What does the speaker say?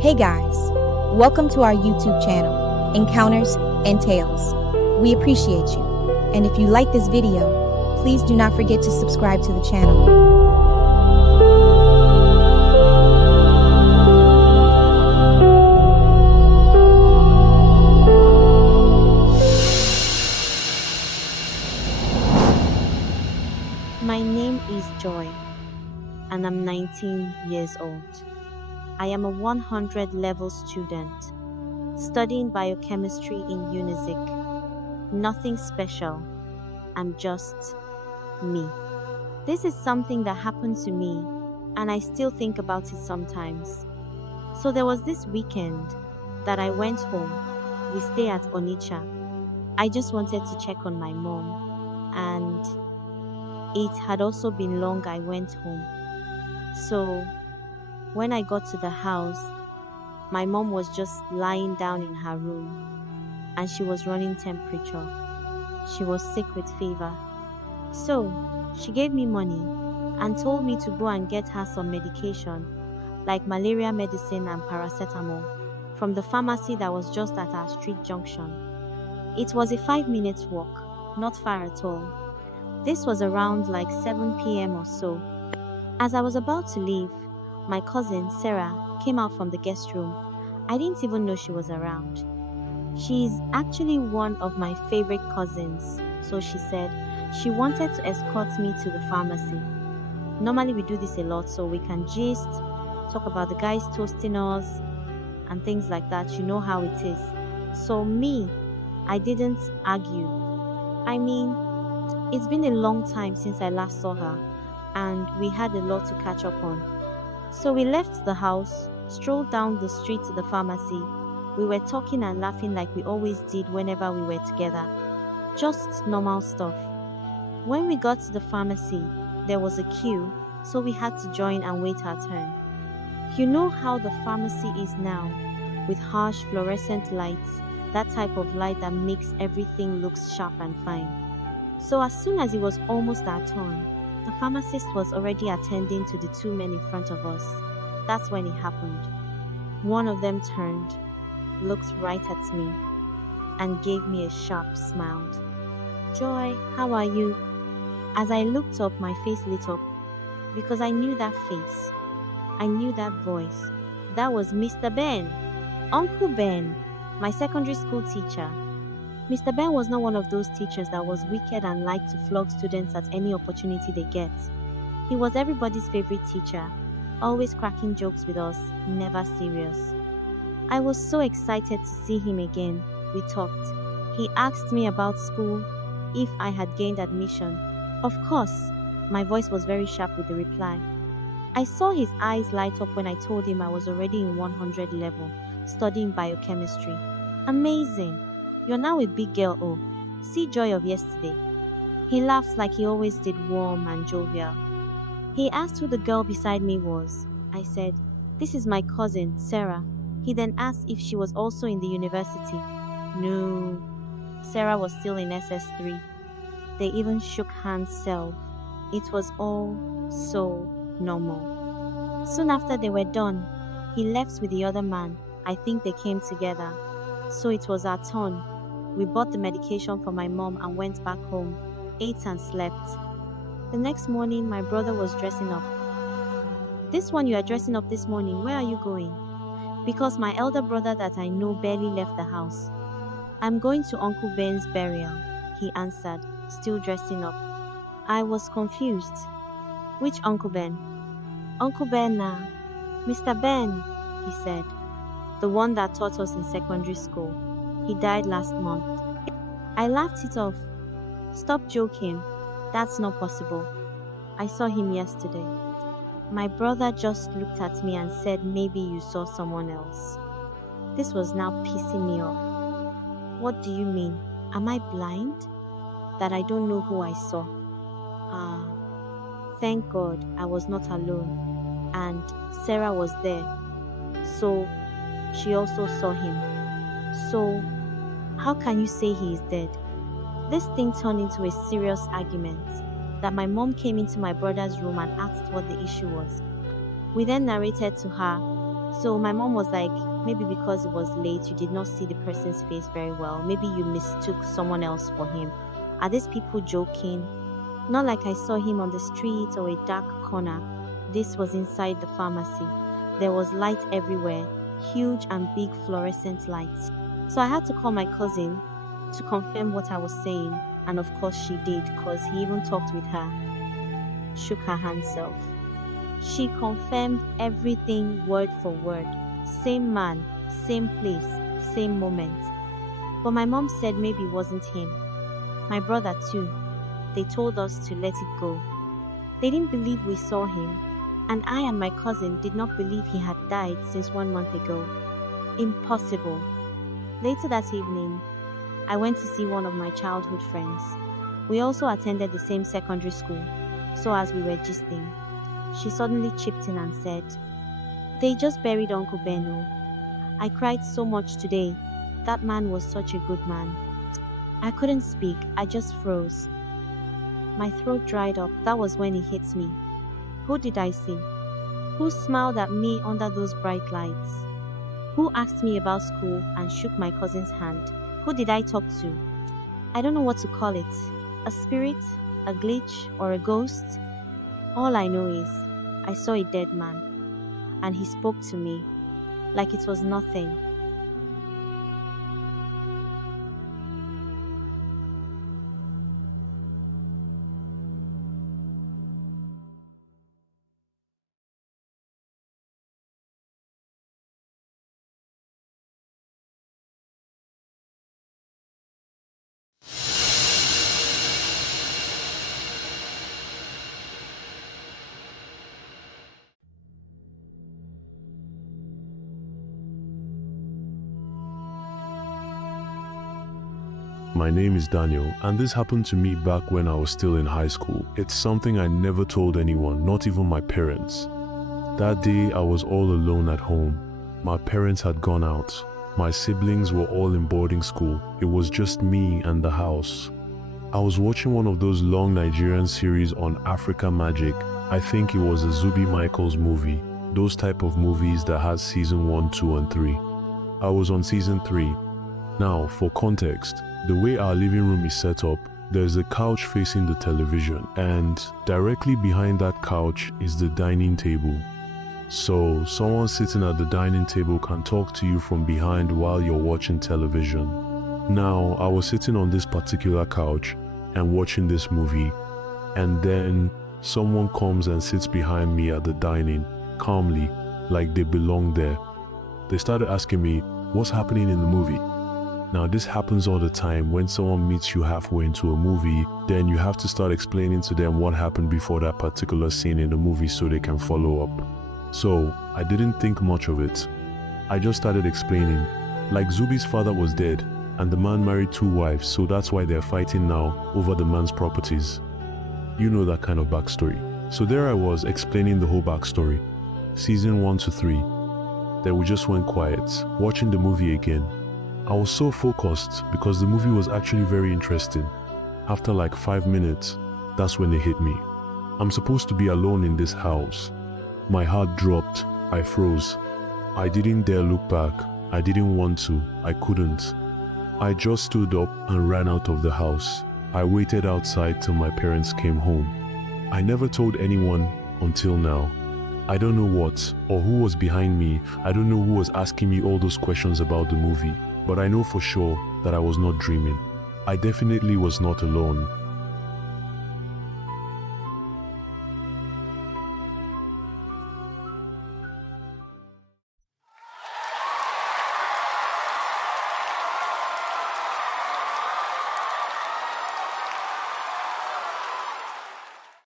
Hey guys, welcome to our YouTube channel, Encounters and Tales. We appreciate you, and if you like this video, please do not forget to subscribe to the channel. My name is Joy, and I'm 19 years old. I am a 100 level student, studying biochemistry in UNIZIK. Nothing special, I'm just me. This is something that happened to me, and I still think about it sometimes. So there was this weekend that I went home. We stay at Onitsha. I just wanted to check on my mom, and it had also been long I went home. So when I got to the house, my mom was just lying down in her room and she was running temperature. She was sick with fever. So she gave me money and told me to go and get her some medication like malaria medicine and paracetamol from the pharmacy that was just at our street junction. It was a 5-minute walk, not far at all. This was around like 7 p.m. or so. As I was about to leave, my cousin, Sarah, came out from the guest room. I didn't even know she was around. She's actually one of my favorite cousins, so she said she wanted to escort me to the pharmacy. Normally we do this a lot so we can gist, talk about the guys toasting us, and things like that. You know how it is. So me, I didn't argue. I mean, it's been a long time since I last saw her, and we had a lot to catch up on. So we left the house, strolled down the street to the pharmacy. We were talking and laughing like we always did whenever we were together. Just normal stuff. When we got to the pharmacy, there was a queue, so we had to join and wait our turn. You know how the pharmacy is now, with harsh fluorescent lights, that type of light that makes everything look sharp and fine. So as soon as it was almost our turn, the pharmacist was already attending to the two men in front of us. That's when it happened. One of them turned, looked right at me, and gave me a sharp smile. "Joy, how are you?" As I looked up, my face lit up because I knew that face. I knew that voice. That was Mr. Ben, Uncle Ben, my secondary school teacher. Mr. Ben was not one of those teachers that was wicked and liked to flog students at any opportunity they get. He was everybody's favorite teacher, always cracking jokes with us, never serious. I was so excited to see him again. We talked. He asked me about school, if I had gained admission. Of course, my voice was very sharp with the reply. I saw his eyes light up when I told him I was already in 100 level, studying biochemistry. Amazing! You're now a big girl, oh. See Joy of yesterday. He laughs like he always did, warm and jovial. He asked who the girl beside me was. I said, "This is my cousin, Sarah." He then asked if she was also in the university. No, Sarah was still in SS3. They even shook hands self. It was all so normal. Soon after they were done, he left with the other man. I think they came together. So it was our turn. We bought the medication for my mom and went back home, ate and slept. The next morning, my brother was dressing up. "This one you are dressing up this morning, where are you going?" Because my elder brother that I know barely left the house. "I'm going to Uncle Ben's burial," he answered, still dressing up. I was confused. "Which Uncle Ben?" "Uncle Ben now. Mr. Ben," he said. "The one that taught us in secondary school. He died last month." I laughed it off. "Stop joking. That's not possible. I saw him yesterday." My brother just looked at me and said, "Maybe you saw someone else." This was now pissing me off. What do you mean? Am I blind? That I don't know who I saw? Thank God I was not alone, and Sarah was there. So she also saw him. So how can you say he is dead? This thing turned into a serious argument that my mom came into my brother's room and asked what the issue was. We then narrated to her So my mom was like, maybe because it was late, you did not see the person's face very well. Maybe you mistook someone else for him. Are these people joking? Not like I saw him on the street or a dark corner. This was inside the pharmacy. There was light everywhere, huge and big fluorescent lights. So I had to call my cousin to confirm what I was saying. And of course she did, because he even talked with her. Shook her hand self. She confirmed everything word for word. Same man, same place, same moment. But my mom said maybe it wasn't him. My brother too. They told us to let it go. They didn't believe we saw him, and I and my cousin did not believe he had died since 1 month ago. Impossible. Later that evening, I went to see one of my childhood friends. We also attended the same secondary school, so as we were gisting, she suddenly chipped in and said, "They just buried Uncle Benno. I cried so much today. That man was such a good man." I couldn't speak, I just froze. My throat dried up. That was when it hit me. Who did I see? Who smiled at me under those bright lights? Who asked me about school and shook my cousin's hand? Who did I talk to? I don't know what to call it. A spirit, a glitch, or a ghost? All I know is I saw a dead man, and he spoke to me like it was nothing. My name is Daniel, and this happened to me back when I was still in high school. It's something I never told anyone, not even my parents. That day, I was all alone at home. My parents had gone out. My siblings were all in boarding school. It was just me and the house. I was watching one of those long Nigerian series on Africa Magic. I think it was a Zubi Michaels movie. Those type of movies that has season 1, 2, and 3. I was on season 3. Now, for context, the way our living room is set up, there's a couch facing the television, and directly behind that couch is the dining table. So, someone sitting at the dining table can talk to you from behind while you're watching television. Now, I was sitting on this particular couch and watching this movie, and then someone comes and sits behind me at the dining, calmly, like they belong there. They started asking me, "What's happening in the movie?" Now, this happens all the time. When someone meets you halfway into a movie, then you have to start explaining to them what happened before that particular scene in the movie so they can follow up. So, I didn't think much of it. I just started explaining. Like, Zubi's father was dead, and the man married 2 wives, so that's why they're fighting now over the man's properties. You know that kind of backstory. So there I was explaining the whole backstory. Season 1 to 3. Then we just went quiet, watching the movie again. I was so focused because the movie was actually very interesting. After like 5 minutes, that's when it hit me. I'm supposed to be alone in this house. My heart dropped. I froze. I didn't dare look back. I didn't want to. I couldn't. I just stood up and ran out of the house. I waited outside till my parents came home. I never told anyone until now. I don't know what or who was behind me. I don't know who was asking me all those questions about the movie. But I know for sure that I was not dreaming. I definitely was not alone.